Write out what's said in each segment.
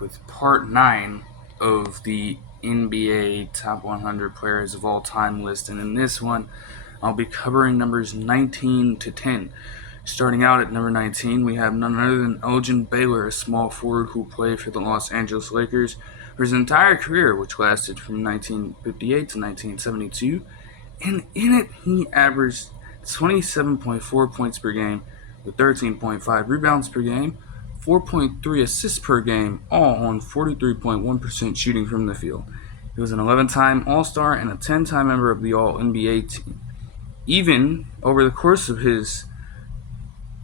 back with part 9 of the NBA Top 100 Players of All Time list, and in this one, I'll be covering numbers 19 to 10. Starting out at number 19, we have none other than Elgin Baylor, a small forward who played for the Los Angeles Lakers for his entire career, which lasted from 1958 to 1972, and in it, he averaged 27.4 points per game with 13.5 rebounds per game, 4.3 assists per game, all on 43.1% shooting from the field. He was an 11-time All-Star and a 10-time member of the All-NBA team. Even over the course of his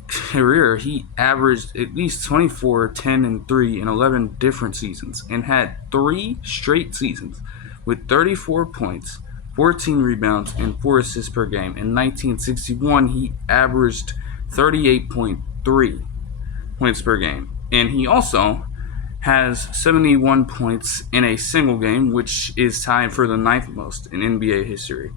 career, he averaged at least 24, 10, and 3 in 11 different seasons and had 3 straight seasons with 34 points, 14 rebounds, and 4 assists per game. In 1961, he averaged 38.3 points per game. And he also has 71 points in a single game, which is tied for the 9th most in NBA history.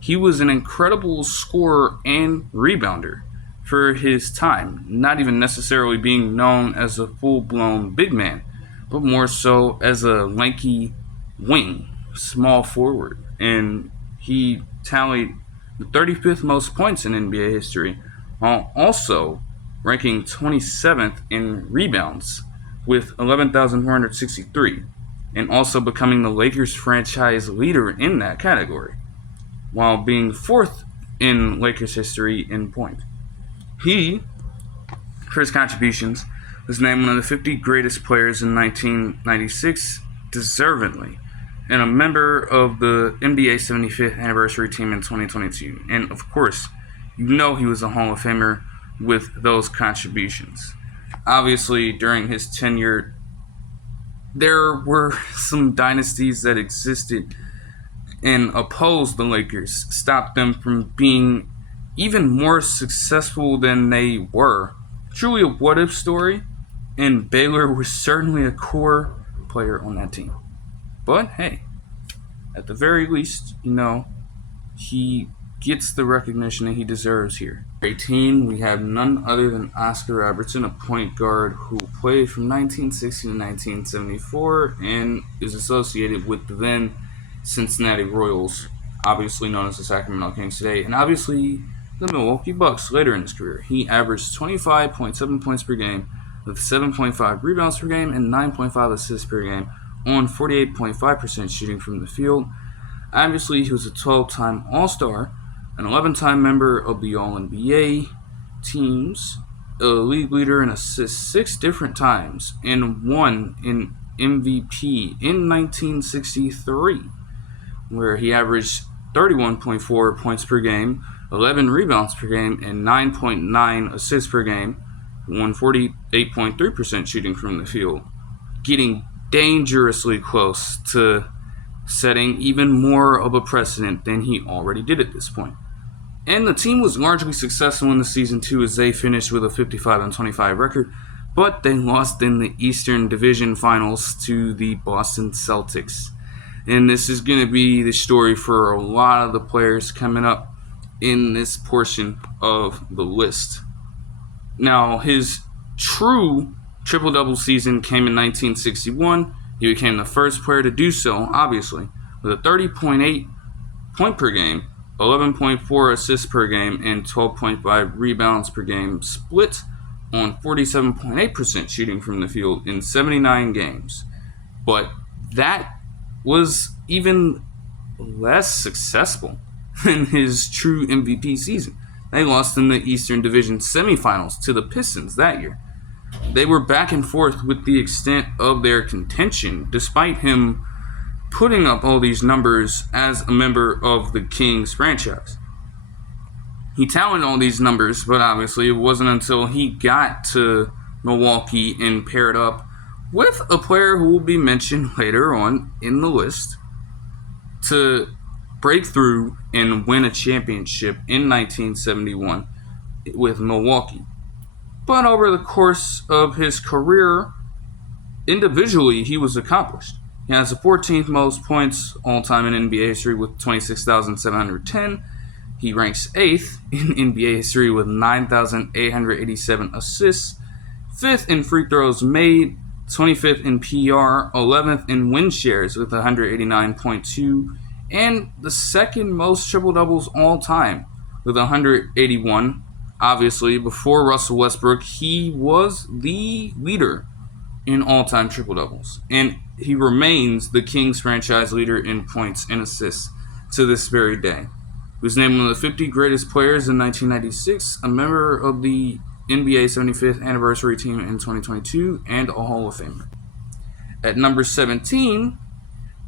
He was an incredible scorer and rebounder for his time, not even necessarily being known as a full-blown big man, but more so as a lanky wing, small forward. And he tallied the 35th most points in NBA history, while also ranking 27th in rebounds with 11,463, and also becoming the Lakers franchise leader in that category, while being 4th in Lakers history in points. He, for his contributions, was named one of the 50 greatest players in 1996, deservedly, and a member of the NBA 75th anniversary team in 2022. And of course, you know he was a Hall of Famer with those contributions. Obviously, during his tenure, there were some dynasties that existed and opposed the Lakers, stopped them from being even more successful than they were. Truly a what-if story, and Baylor was certainly a core player on that team. But hey, at the very least, he gets the recognition that he deserves here. 18, we have none other than Oscar Robertson, a point guard who played from 1960 to 1974 and is associated with the then Cincinnati Royals, obviously known as the Sacramento Kings today, and obviously the Milwaukee Bucks later in his career. He averaged 25.7 points per game with 7.5 rebounds per game and 9.5 assists per game on 48.5% shooting from the field. Obviously, he was a 12-time All-Star, an 11-time member of the All-NBA teams, a league leader in assists 6 different times, and won an MVP in 1963, where he averaged 31.4 points per game, 11 rebounds per game, and 9.9 assists per game, won 48.3% shooting from the field, getting dangerously close to setting even more of a precedent than he already did at this point. And the team was largely successful in the season too, as they finished with a 55-25 record, but they lost in the Eastern Division Finals to the Boston Celtics. And this is going to be the story for a lot of the players coming up in this portion of the list. Now, his true triple-double season came in 1961. He became the first player to do so, obviously, with a 30.8 point per game, 11.4 assists per game, and 12.5 rebounds per game, split on 47.8% shooting from the field in 79 games. But that was even less successful than his true MVP season. They lost in the Eastern Division semifinals to the Pistons that year. They were back and forth with the extent of their contention, despite him putting up all these numbers as a member of the Kings franchise. He tallied all these numbers, but obviously it wasn't until he got to Milwaukee and paired up with a player who will be mentioned later on in the list to break through and win a championship in 1971 with Milwaukee. But over the course of his career, individually, he was accomplished. He has the 14th most points all-time in NBA history with 26,710. He ranks 8th in NBA history with 9,887 assists, 5th in free throws made, 25th in PR, 11th in win shares with 189.2, and the second most triple-doubles all time with 181. Obviously, before Russell Westbrook, he was the leader in all-time triple-doubles, and he remains the Kings franchise leader in points and assists to this very day. He was named one of the 50 greatest players in 1996, a member of the NBA 75th anniversary team in 2022, and a Hall of Famer. At number 17,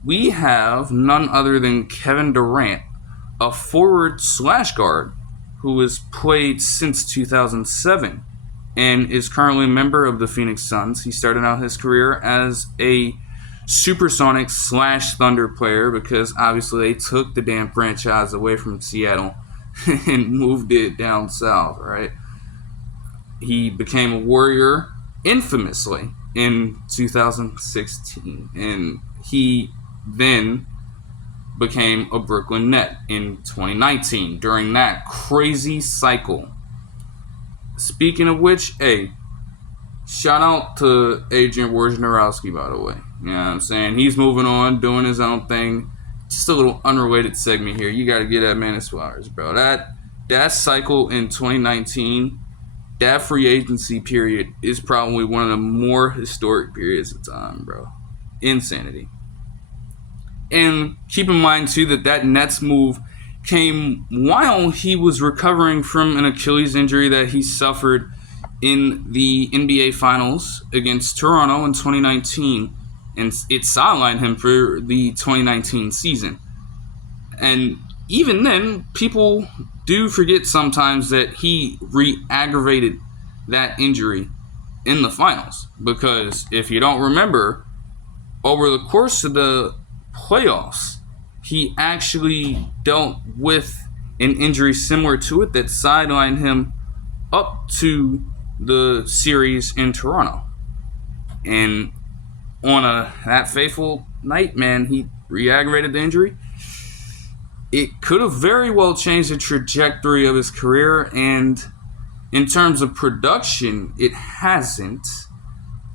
we have none other than Kevin Durant, a forward/guard who has played since 2007 and is currently a member of the Phoenix Suns. He started out his career as a Supersonics/Thunder player because obviously they took the damn franchise away from Seattle and moved it down south, right? He became a Warrior infamously in 2016, and he then became a Brooklyn Net in 2019 during that crazy cycle. Speaking of which, hey, shout out to Adrian Wojnarowski, by the way. You know what I'm saying? He's moving on, doing his own thing. Just a little unrelated segment here. You got to get that man his flowers, bro. That cycle in 2019, that free agency period is probably one of the more historic periods of time, bro. Insanity. And keep in mind, too, that Nets move came while he was recovering from an Achilles injury that he suffered in the NBA Finals against Toronto in 2019. And it sidelined him for the 2019 season. And even then, people do forget sometimes that he re-aggravated that injury in the finals. Because if you don't remember, over the course of the playoffs, he actually dealt with an injury similar to it that sidelined him up to the series in Toronto. And on that fateful night, man, he re-aggravated the injury. It could have very well changed the trajectory of his career, and in terms of production, it hasn't.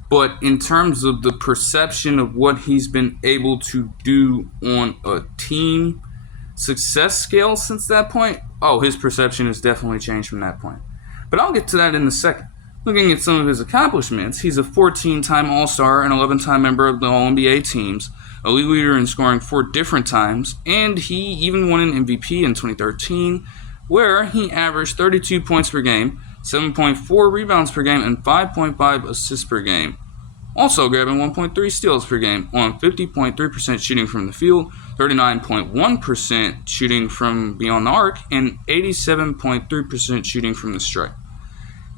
But in terms of the perception of what he's been able to do on a team success scale since that point, his perception has definitely changed from that point. But I'll get to that in a second. Looking at some of his accomplishments, he's a 14-time All-Star and 11-time member of the All-NBA teams, a league leader in scoring 4 different times, and he even won an MVP in 2013, where he averaged 32 points per game, 7.4 rebounds per game, and 5.5 assists per game. Also grabbing 1.3 steals per game on 50.3% shooting from the field, 39.1% shooting from beyond the arc, and 87.3% shooting from the stripe.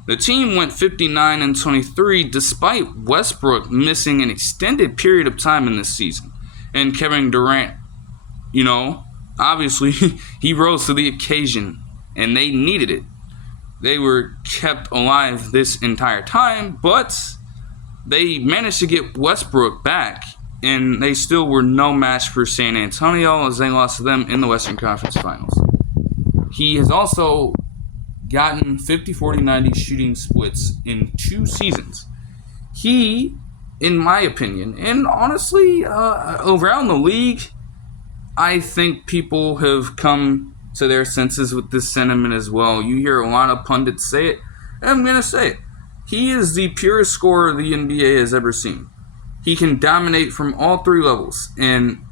The team went 59-23 despite Westbrook missing an extended period of time in this season. And Kevin Durant, obviously he rose to the occasion, and they needed it. They were kept alive this entire time, but they managed to get Westbrook back, and they still were no match for San Antonio as they lost to them in the Western Conference Finals. He has also gotten 50-40-90 shooting splits in 2 seasons. He, in my opinion, and honestly, around the league, I think people have come to their senses with this sentiment as well. You hear a lot of pundits say it, and I'm going to say it. He is the purest scorer the NBA has ever seen. He can dominate from all 3 levels, and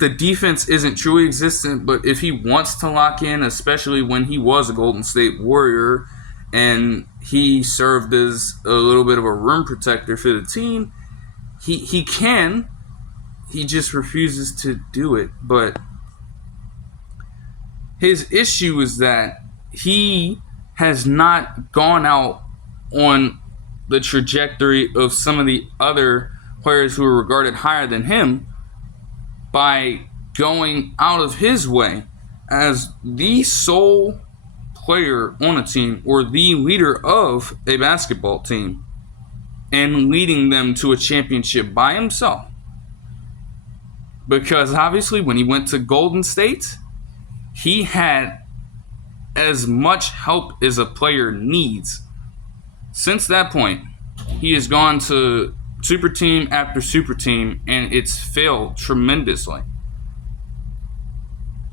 the defense isn't truly existent, but if he wants to lock in, especially when he was a Golden State Warrior and he served as a little bit of a rim protector for the team, he can. He just refuses to do it. But his issue is that he has not gone out on the trajectory of some of the other players who are regarded higher than him by going out of his way as the sole player on a team or the leader of a basketball team and leading them to a championship by himself. Because obviously when he went to Golden State, he had as much help as a player needs. Since that point, he has gone to super team after super team, and it's failed tremendously.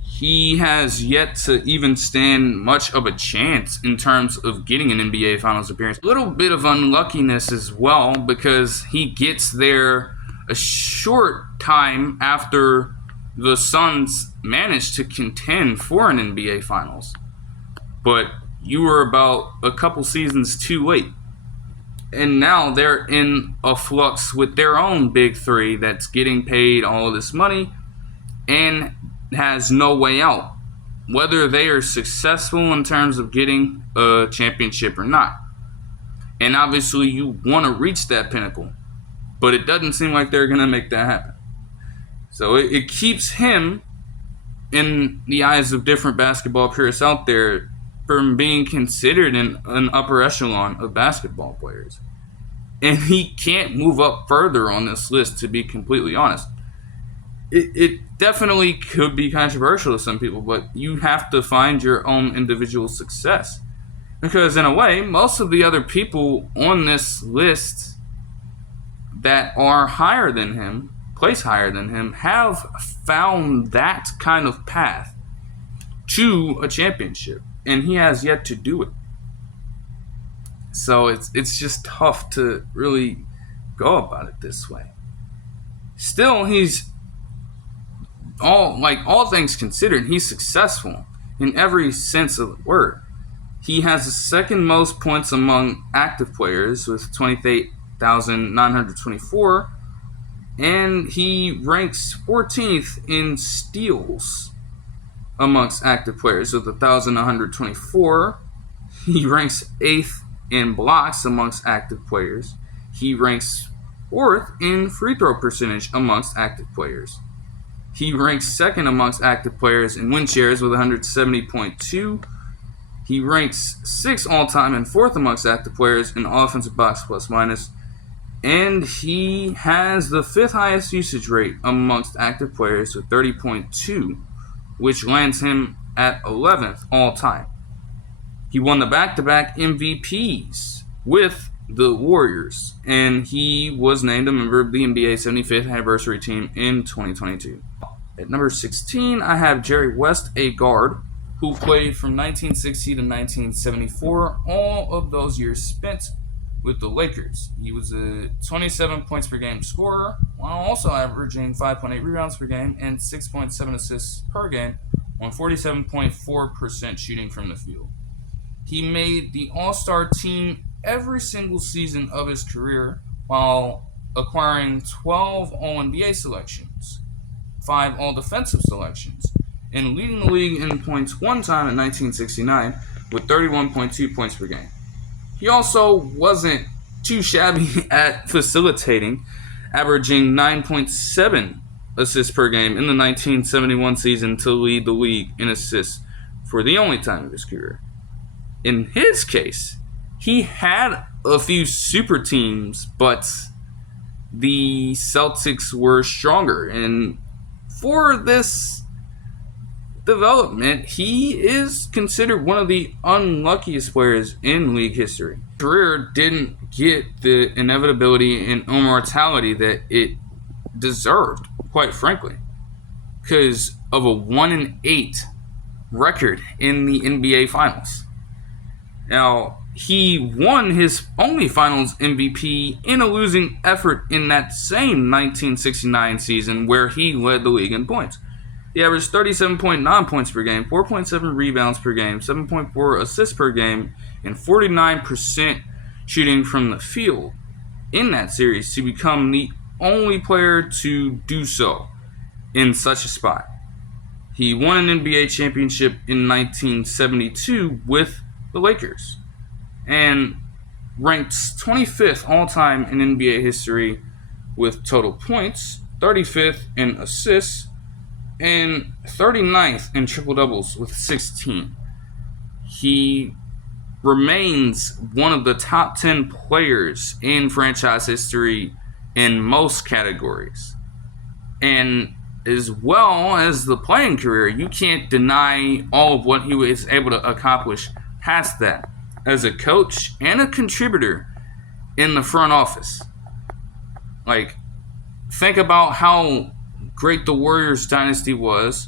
He has yet to even stand much of a chance in terms of getting an NBA Finals appearance. A little bit of unluckiness as well, because he gets there a short time after the Suns managed to contend for an NBA Finals. But you were about a couple seasons too late. And now they're in a flux with their own big three that's getting paid all of this money and has no way out, whether they are successful in terms of getting a championship or not. And obviously you want to reach that pinnacle, but it doesn't seem like they're going to make that happen. So it keeps him, in the eyes of different basketball purists out there, from being considered in an upper echelon of basketball players. And he can't move up further on this list, to be completely honest. It definitely could be controversial to some people, but you have to find your own individual success. Because in a way, most of the other people on this list that are higher than him, place higher than him, have found that kind of path to a championship. And he has yet to do it. So it's just tough to really go about it this way. Still, he's all things considered, he's successful in every sense of the word. He has the second most points among active players with 28,924, and he ranks 14th in steals amongst active players with 1,124. He ranks 8th in blocks amongst active players. He ranks 4th in free throw percentage amongst active players. He ranks 2nd amongst active players in win shares with 170.2. He ranks 6th all-time and 4th amongst active players in offensive box plus minus. And he has the 5th highest usage rate amongst active players with 30.2, which lands him at 11th all-time. He won the back-to-back MVPs with the Warriors, and he was named a member of the NBA 75th anniversary team in 2022. At number 16, I have Jerry West, a guard, who played from 1960 to 1974, all of those years spent with the Lakers. He was a 27 points per game scorer, while also averaging 5.8 rebounds per game and 6.7 assists per game on 47.4% shooting from the field. He made the All-Star team every single season of his career while acquiring 12 All-NBA selections, 5 All-Defensive selections, and leading the league in points one time in 1969 with 31.2 points per game. He also wasn't too shabby at facilitating, averaging 9.7 assists per game in the 1971 season to lead the league in assists for the only time of his career. In his case, he had a few super teams, but the Celtics were stronger. And for this development, he is considered one of the unluckiest players in league history. His career didn't get the inevitability and immortality that it deserved, quite frankly, because of a 1-8 record in the NBA Finals. Now, he won his only Finals MVP in a losing effort in that same 1969 season where he led the league in points. He averaged 37.9 points per game, 4.7 rebounds per game, 7.4 assists per game, and 49% shooting from the field in that series to become the only player to do so in such a spot. He won an NBA championship in 1972 with the Lakers and ranks 25th all-time in NBA history with total points, 35th in assists, and 39th in triple-doubles with 16. He remains one of the top 10 players in franchise history in most categories. And as well as the playing career, you can't deny all of what he was able to accomplish past that as a coach and a contributor in the front office. Like, think about how great the Warriors dynasty was,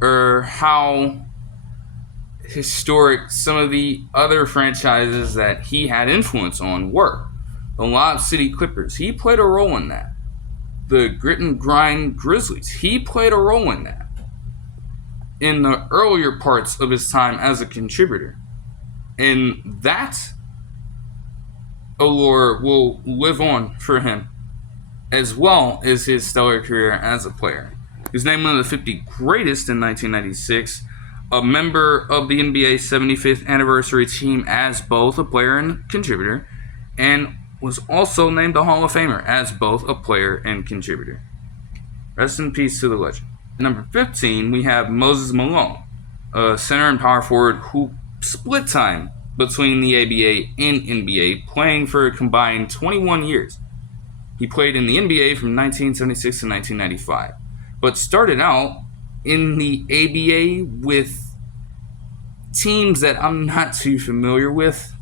or how historic some of the other franchises that he had influence on were. The Lob City Clippers, he played a role in that. The Grit and Grind Grizzlies, he played a role in that. In the earlier parts of his time as a contributor. And that allure will live on for him, as well as his stellar career as a player. He was named one of the 50 greatest in 1996, a member of the NBA 75th anniversary team as both a player and contributor, and was also named a Hall of Famer as both a player and contributor. Rest in peace to the legend. At number 15, we have Moses Malone, a center and power forward who split time between the ABA and NBA, playing for a combined 21 years. He played in the NBA from 1976 to 1995, but started out in the ABA with teams that I'm not too familiar with,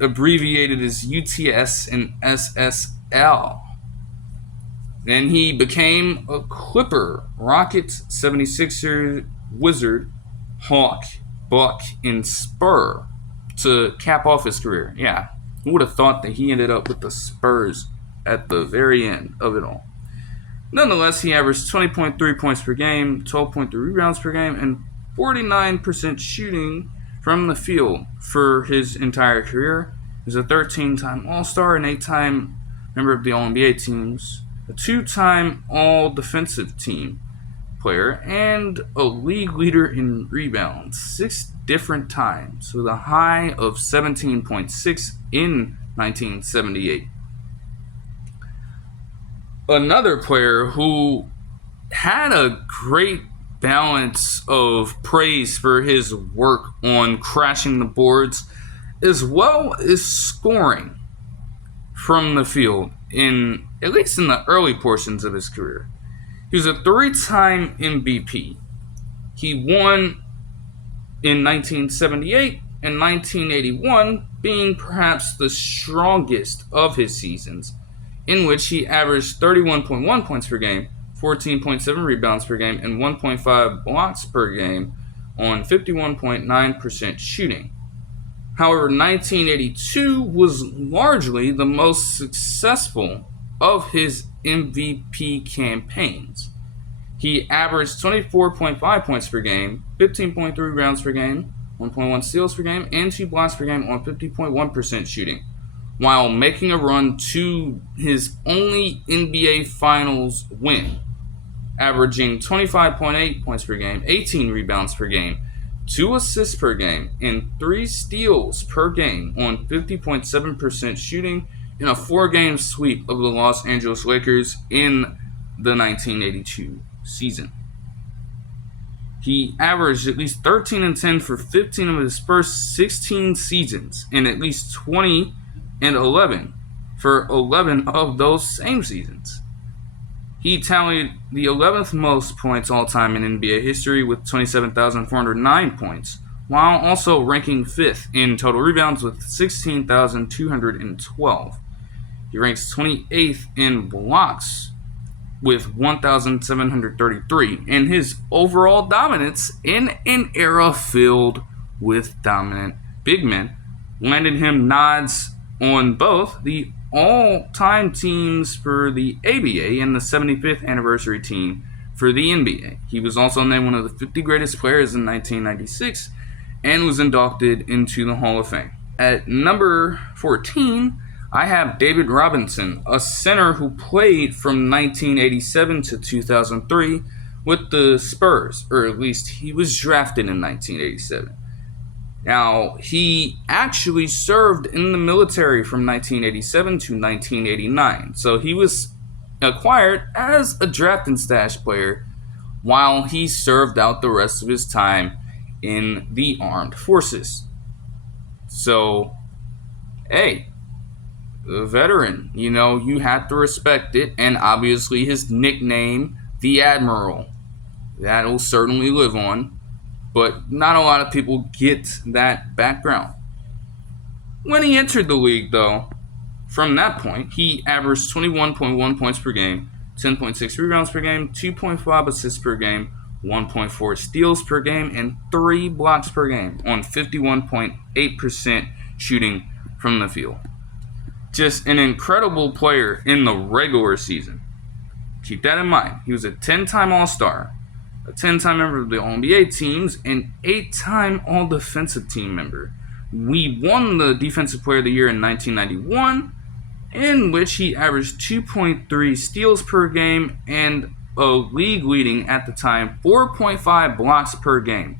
abbreviated as UTS and SSL. Then he became a Clipper, Rockets, 76er, Wizard, Hawk, Buck, and Spur to cap off his career. Yeah, who would have thought that he ended up with the Spurs at the very end of it all? Nonetheless, he averaged 20.3 points per game, 12.3 rebounds per game, and 49% shooting from the field for his entire career. He was a 13-time All-Star, an 8-time member of the All-NBA teams, a 2-time All-Defensive Team player, and a league leader in rebounds 6 different times, with a high of 17.6 in 1978. Another player who had a great balance of praise for his work on crashing the boards, as well as scoring from the field, at least in the early portions of his career. He was a 3-time MVP. He won in 1978 and 1981, being perhaps the strongest of his seasons, in which he averaged 31.1 points per game, 14.7 rebounds per game, and 1.5 blocks per game on 51.9% shooting. However, 1982 was largely the most successful of his MVP campaigns. He averaged 24.5 points per game, 15.3 rebounds per game, 1.1 steals per game, and 2 blocks per game on 50.1% shooting, while making a run to his only NBA Finals win, averaging 25.8 points per game, 18 rebounds per game, 2 assists per game, and 3 steals per game on 50.7% shooting in a 4-game sweep of the Los Angeles Lakers in the 1982 season. He averaged at least 13 and 10 for 15 of his first 16 seasons, and at least 20 and 11 for 11 of those same seasons. He tallied the 11th most points all-time in NBA history with 27,409 points, while also ranking 5th in total rebounds with 16,212. He ranks 28th in blocks with 1,733, and his overall dominance in an era filled with dominant big men landed him nods on both the all-time teams for the ABA and the 75th anniversary team for the NBA. He was also named one of the 50 greatest players in 1996 and was inducted into the Hall of Fame. At number 14, I have David Robinson, a center who played from 1987 to 2003 with the Spurs, or at least he was drafted in 1987. Now, he actually served in the military from 1987 to 1989, so he was acquired as a draft and stash player while he served out the rest of his time in the armed forces. So, hey, a veteran, you have to respect it, and obviously his nickname, the Admiral, that'll certainly live on. But not a lot of people get that background. When he entered the league, though, From that point, he averaged 21.1 points per game, 10.6 rebounds per game, 2.5 assists per game, 1.4 steals per game, and 3 blocks per game on 51.8% shooting from the field. Just an incredible player in the regular season. Keep that in mind. He was a 10-time All-Star, a 10-time member of the All-NBA teams, and 8-time All-Defensive Team member. We won the Defensive Player of the Year in 1991, in which he averaged 2.3 steals per game and a league-leading, at the time, 4.5 blocks per game,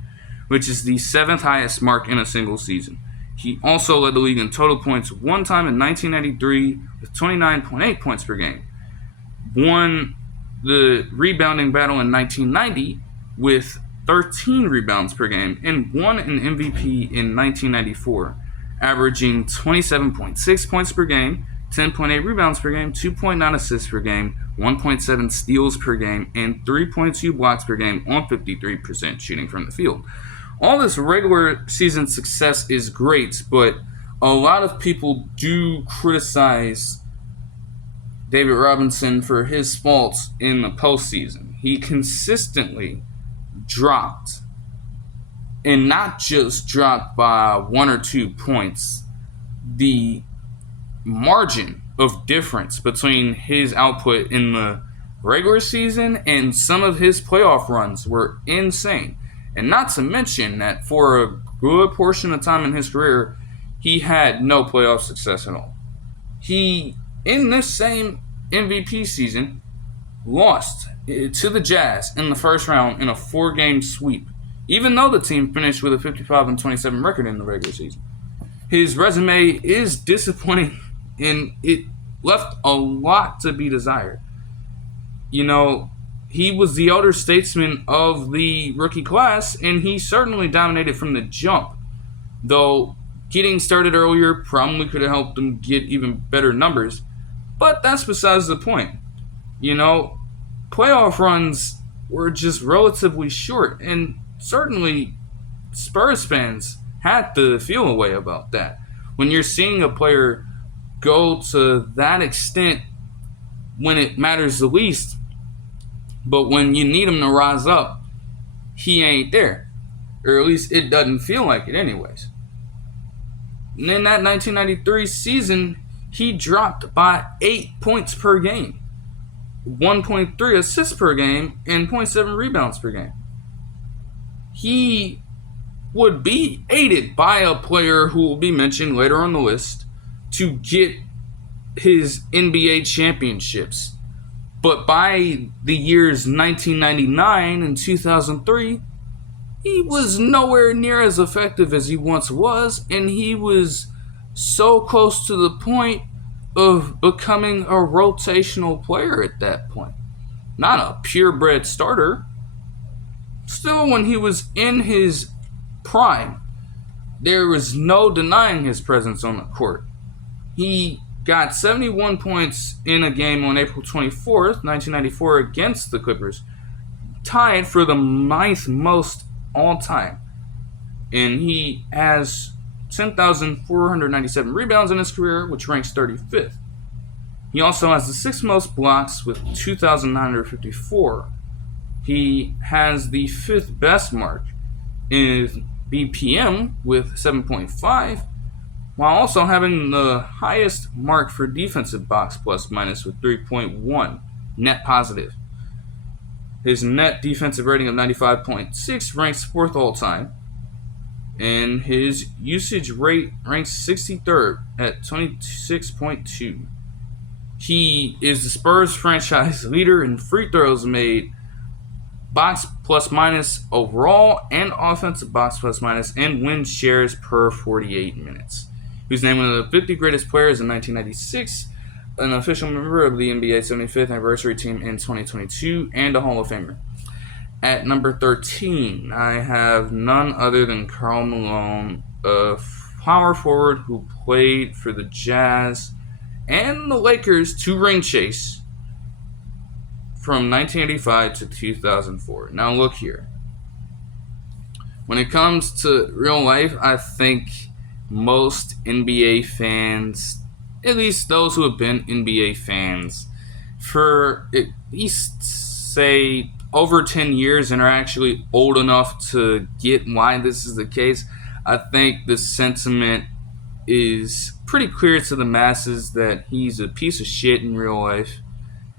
which is the 7th highest mark in a single season. He also led the league in total points one time in 1993 with 29.8 points per game. Won the rebounding battle in 1990 with 13 rebounds per game, and won an MVP in 1994, averaging 27.6 points per game, 10.8 rebounds per game, 2.9 assists per game, 1.7 steals per game, and 3.2 blocks per game on 53% shooting from the field. All this regular season success is great, but a lot of people do criticize David Robinson for his faults in the postseason. He consistently dropped, and not just dropped by 1 or 2 points. The margin of difference between his output in the regular season and some of his playoff runs were insane. And not to mention that for a good portion of time in his career, he had no playoff success at all. He, in this same MVP season, lost to the Jazz in the first round in a 4-game sweep, even though the team finished with a 55-27 record in the regular season. His resume is disappointing, and it left a lot to be desired. You know, he was the elder statesman of the rookie class, and he certainly dominated from the jump, though getting started earlier probably could have helped him get even better numbers. But that's besides the point. You know, playoff runs were just relatively short, and certainly Spurs fans had to feel a way about that. When you're seeing a player go to that extent when it matters the least, but when you need him to rise up, he ain't there. Or at least it doesn't feel like it anyways. And in that 1993 season, he dropped by 8 points per game, 1.3 assists per game, and 0.7 rebounds per game. He would be aided by a player who will be mentioned later on the list to get his NBA championships. But by the years 1999 and 2003, he was nowhere near as effective as he once was, and he was so close to the point of becoming a rotational player at that point. Not a purebred starter. Still, when he was in his prime, there was no denying his presence on the court. He got 71 points in a game on April 24th, 1994 against the Clippers, tied for the 9th most all time. And he has 10,497 rebounds in his career, which ranks 35th. He also has the 6th most blocks with 2,954. He has the 5th best mark in BPM with 7.5, while also having the highest mark for defensive box plus minus with 3.1, net positive. His net defensive rating of 95.6 ranks 4th all time, and his usage rate ranks 63rd at 26.2. He is the Spurs franchise leader in free throws made, box plus minus overall, and offensive box plus minus, and win shares per 48 minutes. He was named one of the 50 greatest players in 1996, an official member of the NBA 75th anniversary team in 2022, and a Hall of Famer. At number 13, I have none other than Karl Malone, a power forward who played for the Jazz and the Lakers to ring chase from 1985 to 2004. Now look here. When it comes to real life, I think most NBA fans at least those who have been NBA fans for at least, say, over 10 years and are actually old enough to get why this is the case, I think the sentiment is pretty clear to the masses that he's a piece of shit in real life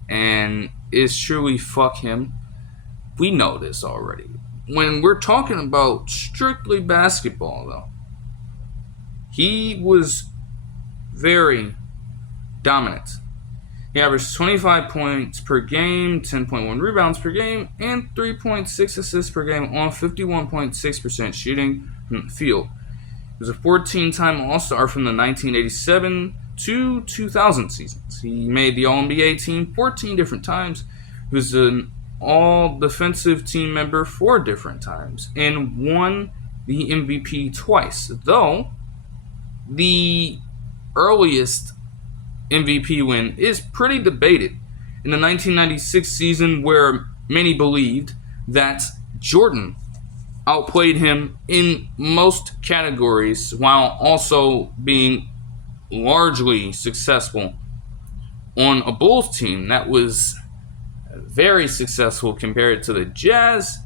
and is truly fuck him. We know this already. When we're talking about strictly basketball, though, he was very dominant. He averaged 25 points per game, 10.1 rebounds per game, and 3.6 assists per game on 51.6% shooting from the field. He was a 14-time All-Star from the 1987 to 2000 seasons. He made the All-NBA team 14 different times. He was an All-Defensive team member 4 different times and won the MVP twice, though the earliest MVP win is pretty debated. In the 1996 season, where many believed that Jordan outplayed him in most categories while also being largely successful on a Bulls team that was very successful compared to the Jazz,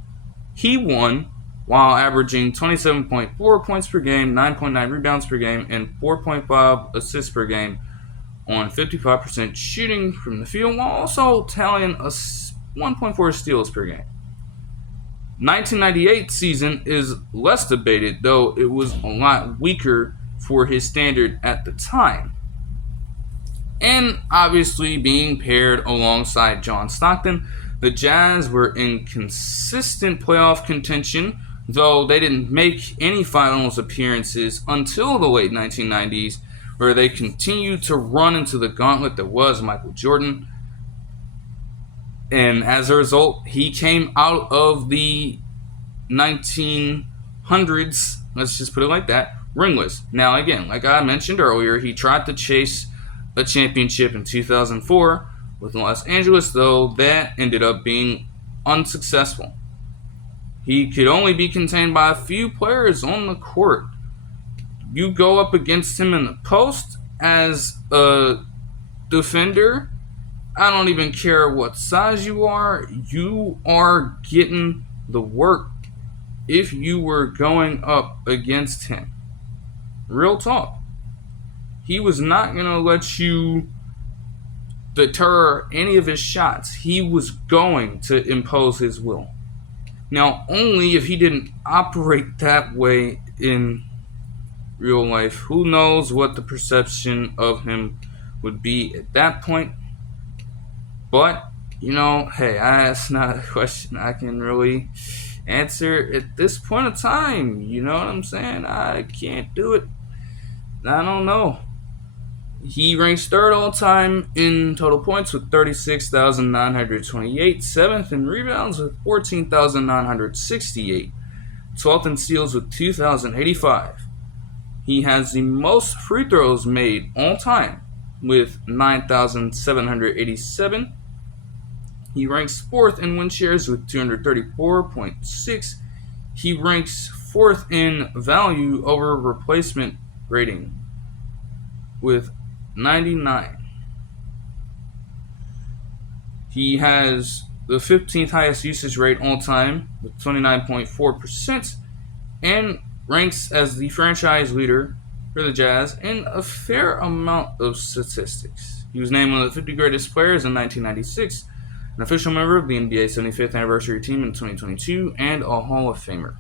he won while averaging 27.4 points per game, 9.9 rebounds per game, and 4.5 assists per game on 55% shooting from the field, while also tallying 1.4 steals per game. 1998 season is less debated, though it was a lot weaker for his standard at the time. And obviously being paired alongside John Stockton, the Jazz were in consistent playoff contention, though they didn't make any finals appearances until the late 1990s, where they continued to run into the gauntlet that was Michael Jordan. And as a result, he came out of the 1900s, let's just put it like that, ringless. Now again, like I mentioned earlier, he tried to chase a championship in 2004 with Los Angeles, though that ended up being unsuccessful. He could only be contained by a few players on the court. You go up against him in the post as a defender, I don't even care what size you are getting the work if you were going up against him. Real talk. He was not going to let you deter any of his shots. He was going to impose his will. Now, only if he didn't operate that way in real life, who knows what the perception of him would be at that point. But, hey, that's not a question I can really answer at this point in time. You know what I'm saying? I can't do it. I don't know. He ranks third all time in total points with 36,928, 7th in rebounds with 14,968, 12th in steals with 2,085. He has the most free throws made all time with 9,787. He ranks 4th in win shares with 234.6. He ranks 4th in value over replacement rating with 99. He has the 15th highest usage rate all time with 29.4% and ranks as the franchise leader for the Jazz in a fair amount of statistics. He was named one of the 50 greatest players in 1996, an official member of the NBA 75th anniversary team in 2022, and a Hall of Famer.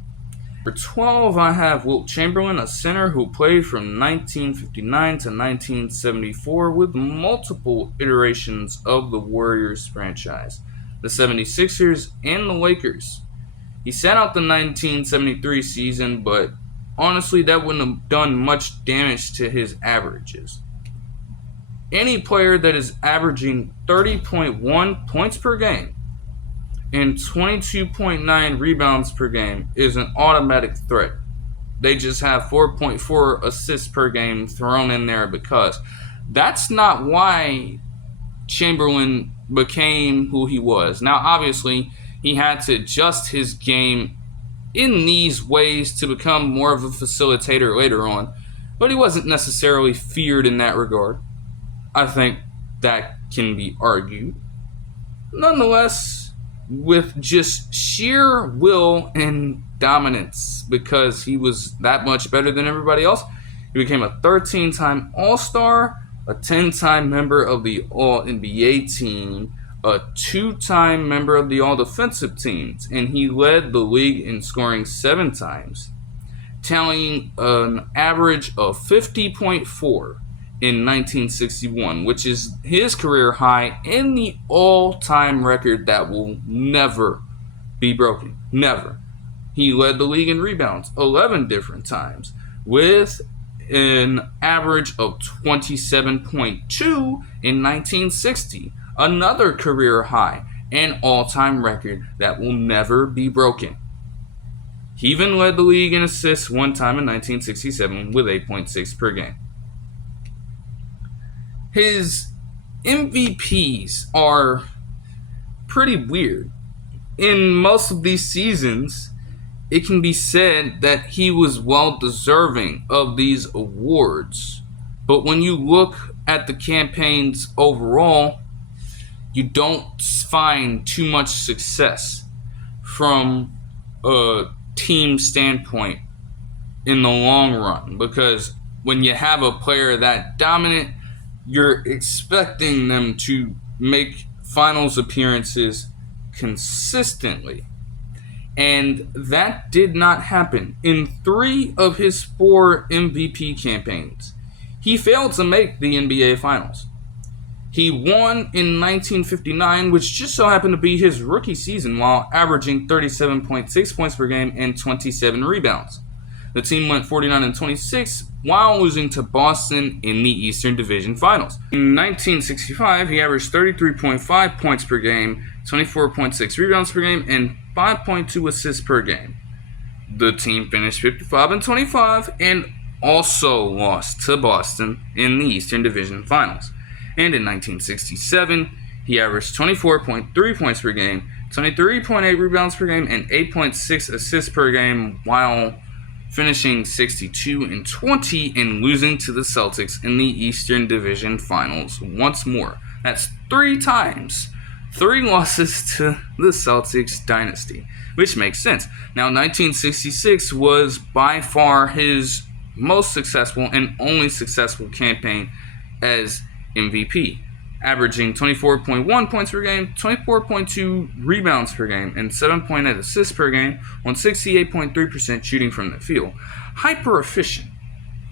For 12, I have Wilt Chamberlain, a center who played from 1959 to 1974 with multiple iterations of the Warriors franchise, the 76ers, and the Lakers. He sat out the 1973 season, but honestly, that wouldn't have done much damage to his averages. Any player that is averaging 30.1 points per game and 22.9 rebounds per game is an automatic threat. They just have 4.4 assists per game thrown in there because that's not why Chamberlain became who he was. Now, obviously, he had to adjust his game in these ways to become more of a facilitator later on, but he wasn't necessarily feared in that regard. I think that can be argued. Nonetheless, with just sheer will and dominance, because he was that much better than everybody else, he became a 13-time All-Star, a 10-time member of the All-NBA team, a 2-time member of the All-Defensive teams, and he led the league in scoring 7 times, tallying an average of 50.4 in 1961, which is his career high and the all-time record that will never be broken. Never. He led the league in rebounds 11 different times with an average of 27.2 in 1960, another career high and all-time record that will never be broken. He even led the league in assists one time in 1967 with 8.6 per game. His MVPs are pretty weird. In most of these seasons, it can be said that he was well deserving of these awards. But when you look at the campaigns overall, you don't find too much success from a team standpoint in the long run. Because when you have a player that dominant, you're expecting them to make finals appearances consistently. And that did not happen. In 3 of his 4 MVP campaigns, he failed to make the NBA Finals. He won in 1959, which just so happened to be his rookie season, while averaging 37.6 points per game and 27 rebounds. The team went 49-26 while losing to Boston in the Eastern Division Finals. In 1965, he averaged 33.5 points per game, 24.6 rebounds per game, and 5.2 assists per game. The team finished 55-25 and also lost to Boston in the Eastern Division Finals. And in 1967, he averaged 24.3 points per game, 23.8 rebounds per game, and 8.6 assists per game, while finishing 62-20 and losing to the Celtics in the Eastern Division Finals once more. That's 3 times. 3 losses to the Celtics dynasty, which makes sense. Now, 1966 was by far his most successful and only successful campaign as MVP, averaging 24.1 points per game, 24.2 rebounds per game, and 7.8 assists per game on 68.3% shooting from the field. Hyper efficient.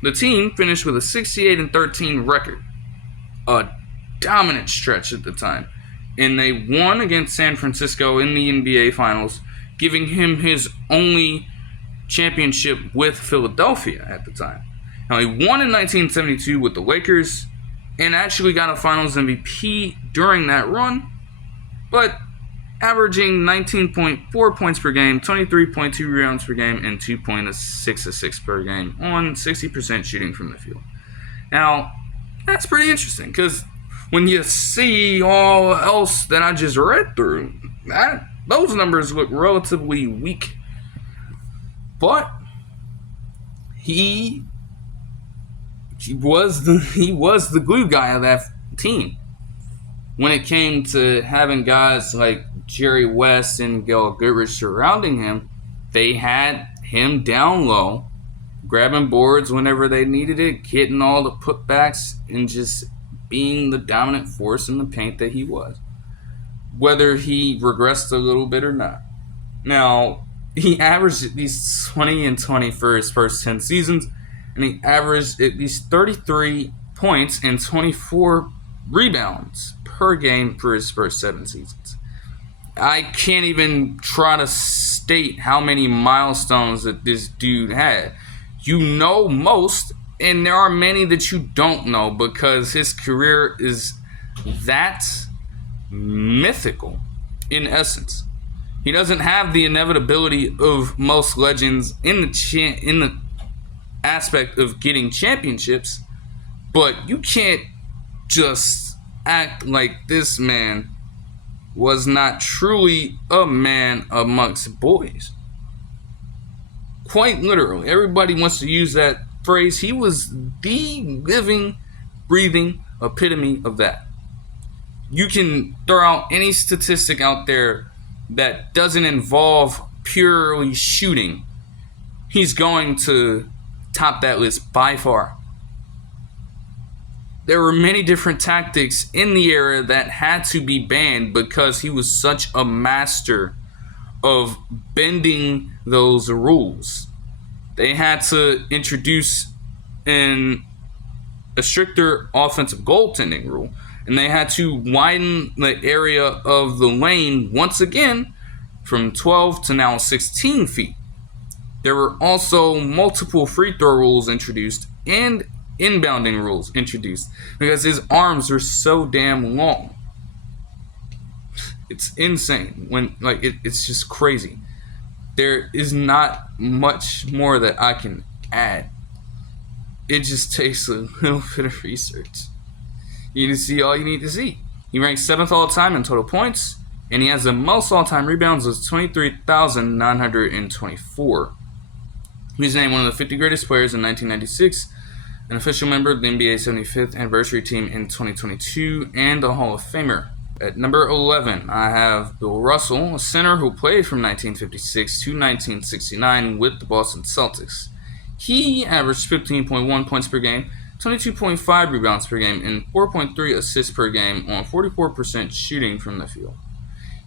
The team finished with a 68-13 record, a dominant stretch at the time, and they won against San Francisco in the NBA Finals, giving him his only championship with Philadelphia at the time. Now, he won in 1972 with the Lakers and actually got a Finals MVP during that run, but averaging 19.4 points per game, 23.2 rebounds per game, and 2.6 assists per game on 60% shooting from the field. Now, that's pretty interesting, because when you see all else that I just read through, those numbers look relatively weak. But he was the glue guy of that team. When it came to having guys like Jerry West and Gil Goodrich surrounding him, they had him down low, grabbing boards whenever they needed it, getting all the putbacks, and just being the dominant force in the paint that he was, whether he regressed a little bit or not. Now, he averaged at least 20 and 20 for his first 10 seasons, and he averaged at least 33 points and 24 rebounds per game for his first 7 seasons. I can't even try to state how many milestones that this dude had. You know most, and there are many that you don't know, because his career is that mythical in essence. He doesn't have the inevitability of most legends in the aspect of getting championships, but you can't just act like this man was not truly a man amongst boys. Quite literally. Everybody wants to use that phrase. He was the living, breathing epitome of that. You can throw out any statistic out there that doesn't involve purely shooting. He's going to top that list by far. There were many different tactics in the era that had to be banned because he was such a master of bending those rules. They had to introduce a stricter offensive goaltending rule, and they had to widen the area of the lane once again from 12 to now 16 feet. There were also multiple free throw rules introduced and inbounding rules introduced because his arms are so damn long. It's insane. It's just crazy. There is not much more that I can add. It just takes a little bit of research. You need to see all you need to see. He ranks 7th all time in total points, and he has the most all-time rebounds of 23,924. He was named one of the 50 greatest players in 1996, an official member of the NBA 75th anniversary team in 2022, and a Hall of Famer. At number 11, I have Bill Russell, a center who played from 1956 to 1969 with the Boston Celtics. He averaged 15.1 points per game, 22.5 rebounds per game, and 4.3 assists per game on 44% shooting from the field.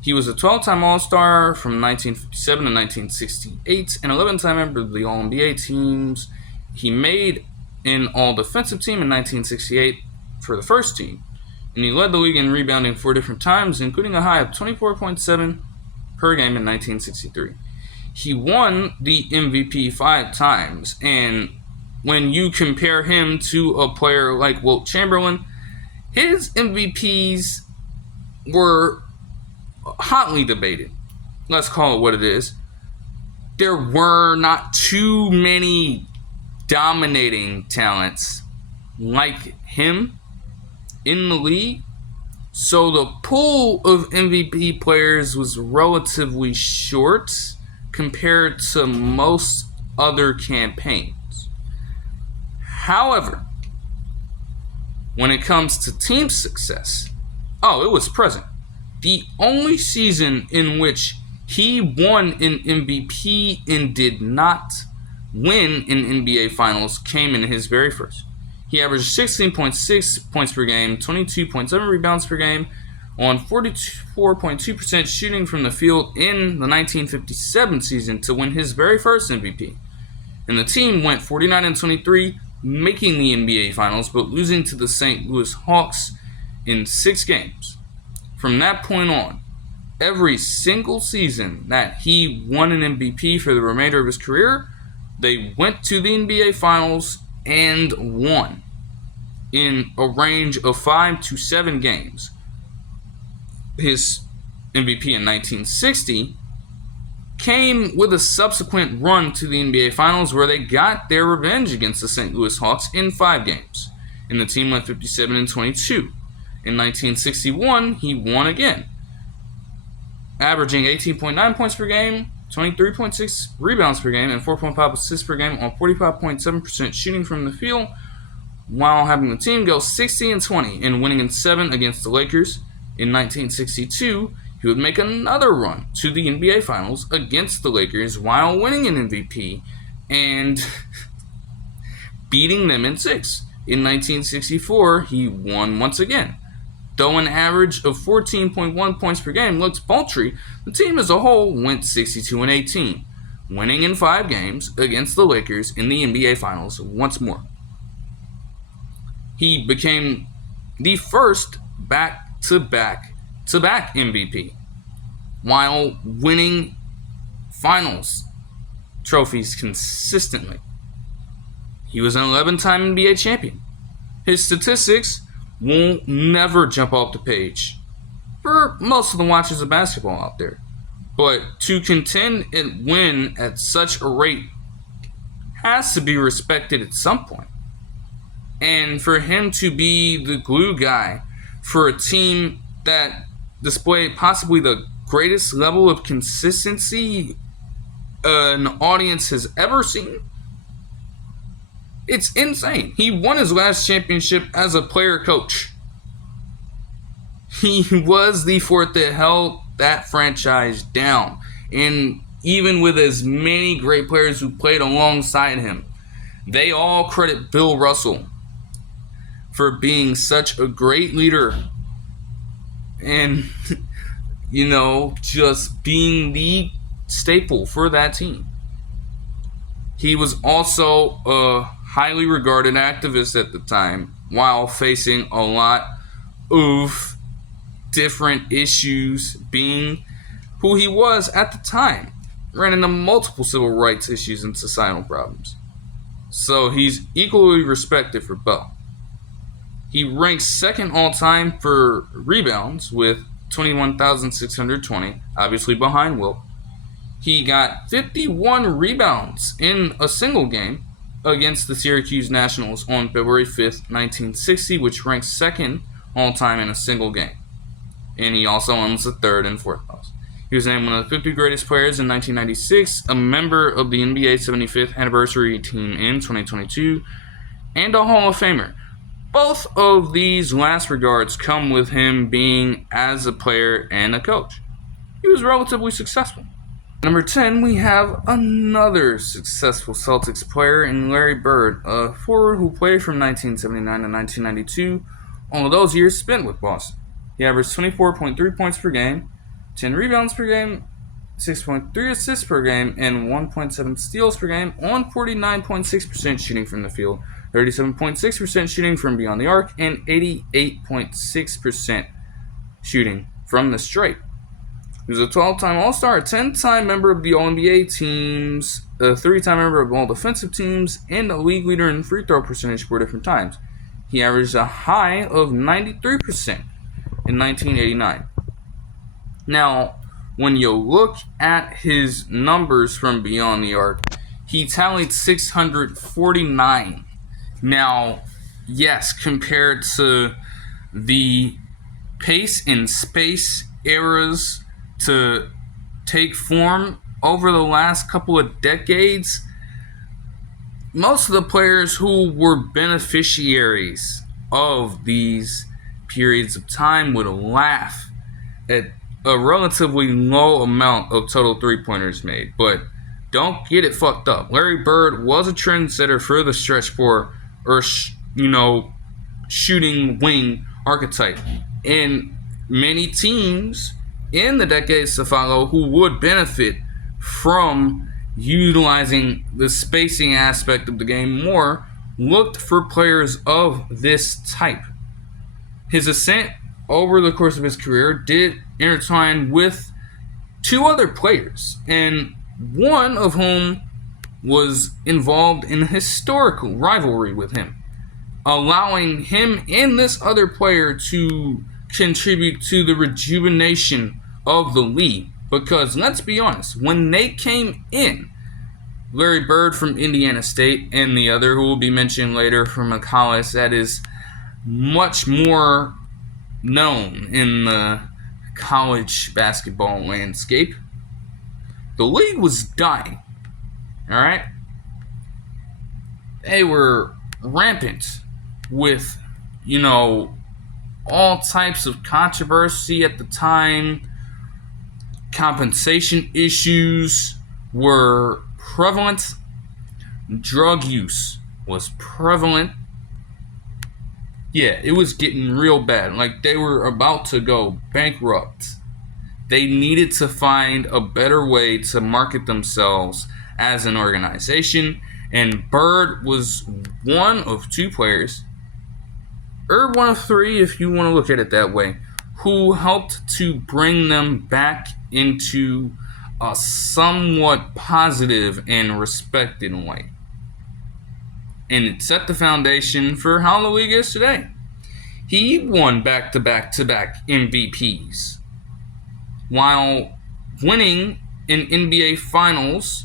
He was a 12-time All-Star from 1957 to 1968, and 11-time member of the All-NBA teams. He made an All-Defensive team in 1968 for the first team, and he led the league in rebounding 4 different times, including a high of 24.7 per game in 1963. He won the MVP 5 times, and when you compare him to a player like Wilt Chamberlain, his MVPs were hotly debated. Let's call it what it is. There were not too many dominating talents like him in the league, so the pool of MVP players was relatively short compared to most other campaigns. However, when it comes to team success, it was present. The only season in which he won an MVP and did not win an NBA Finals came in his very first. He averaged 16.6 points per game, 22.7 rebounds per game, on 44.2% shooting from the field in the 1957 season to win his very first MVP. And the team went 49-23, making the NBA Finals, but losing to the St. Louis Hawks in 6 games. From that point on, every single season that he won an MVP for the remainder of his career, they went to the NBA Finals and won in a range of 5 to 7 games. His MVP in 1960 came with a subsequent run to the NBA Finals where they got their revenge against the St. Louis Hawks in 5 games, and the team went 57-22. In 1961, he won again, averaging 18.9 points per game, 23.6 rebounds per game, and 4.5 assists per game on 45.7% shooting from the field, while having the team go 60-20 and winning in 7 against the Lakers. In 1962, he would make another run to the NBA Finals against the Lakers while winning an MVP and beating them in 6. In 1964, he won once again. Though an average of 14.1 points per game looks paltry, the team as a whole went 62-18, winning in 5 games against the Lakers in the NBA Finals once more. He became the first back-to-back MVP, while winning finals trophies consistently. He was an 11-time NBA champion. His statistics will never jump off the page for most of the watchers of basketball out there. But to contend and win at such a rate has to be respected at some point. And for him to be the glue guy for a team that displayed possibly the greatest level of consistency an audience has ever seen, It's insane. He won his last championship as a player-coach. He was the force that held that franchise down. And even with as many great players who played alongside him, they all credit Bill Russell for being such a great leader and, just being the staple for that team. He was also a highly regarded activist at the time while facing a lot of different issues, being who he was at the time. Ran into multiple civil rights issues and societal problems. So he's equally respected for both. He ranks second all-time for rebounds with 21,620, obviously behind Wilt. He got 51 rebounds in a single game against the Syracuse Nationals on February 5th, 1960, which ranks second all-time in a single game. And he also owns the third and fourth most. He was named one of the 50 greatest players in 1996, a member of the NBA 75th anniversary team in 2022, and a Hall of Famer. Both of these last regards come with him being as a player and a coach. He was relatively successful. Number 10, we have another successful Celtics player in Larry Bird, a forward who played from 1979 to 1992, all of those years spent with Boston. He averaged 24.3 points per game, 10 rebounds per game, 6.3 assists per game, and 1.7 steals per game on 49.6% shooting from the field, 37.6% shooting from beyond the arc, and 88.6% shooting from the straight. He was a 12-time All-Star, a 10-time member of the All-NBA teams, a 3-time member of all defensive teams, and a league leader in free throw percentage 4 different times. He averaged a high of 93% in 1989. Now, when you look at his numbers from beyond the arc, he tallied 649. Now, yes, compared to the pace and space eras to take form over the last couple of decades, most of the players who were beneficiaries of these periods of time would laugh at a relatively low amount of total three-pointers made. But don't get it fucked up. Larry Bird was a trendsetter for the stretch four or, shooting wing archetype. And many teams in the decades to follow who would benefit from utilizing the spacing aspect of the game more looked for players of this type. His ascent over the course of his career did intertwine with two other players, and one of whom was involved in a historical rivalry with him, allowing him and this other player to contribute to the rejuvenation of the league. Because let's be honest, when they came in, Larry Bird from Indiana State and the other who will be mentioned later from a college that is much more known in the college basketball landscape, the league was dying. Alright? They were rampant with, all types of controversy at the time. Compensation issues were prevalent. Drug use was prevalent. Yeah, it was getting real bad. Like, they were about to go bankrupt. They needed to find a better way to market themselves as an organization. And Bird was one of two players, or one of three if you want to look at it that way, who helped to bring them back into a somewhat positive and respected way. And it set the foundation for how the league is today. He won back-to-back-to-back MVPs while winning an NBA Finals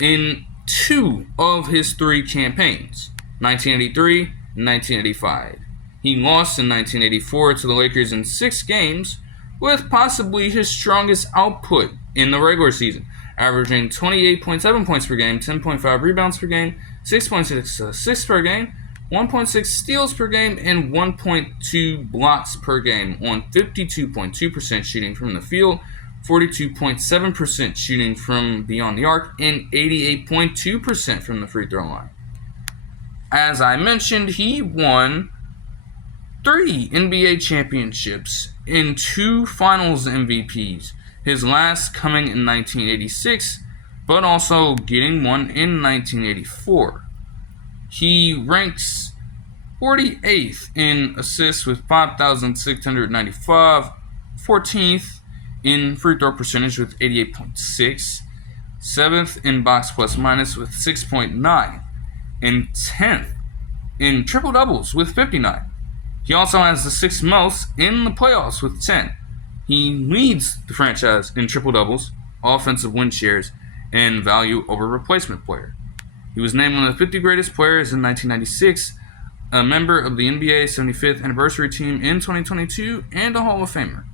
in two of his three campaigns, 1983 and 1985. He lost in 1984 to the Lakers in 6 games, with possibly his strongest output in the regular season, averaging 28.7 points per game, 10.5 rebounds per game, 6.6 assists per game, 1.6 steals per game, and 1.2 blocks per game on 52.2% shooting from the field, 42.7% shooting from beyond the arc, and 88.2% from the free throw line. As I mentioned, he won 3 NBA championships and 2 finals MVPs, his last coming in 1986, but also getting one in 1984. He ranks 48th in assists with 5,695, 14th in free throw percentage with 88.6, 7th in box plus minus with 6.9, and 10th in triple doubles with 59. He also has the 6th most in the playoffs with 10. He leads the franchise in triple doubles, offensive win shares, and value over replacement player. He was named one of the 50 greatest players in 1996, a member of the NBA 75th anniversary team in 2022, and a Hall of Famer.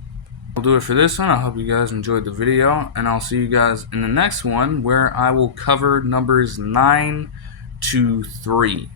I'll do it for this one. I hope you guys enjoyed the video, and I'll see you guys in the next one where I will cover numbers 9 to 3.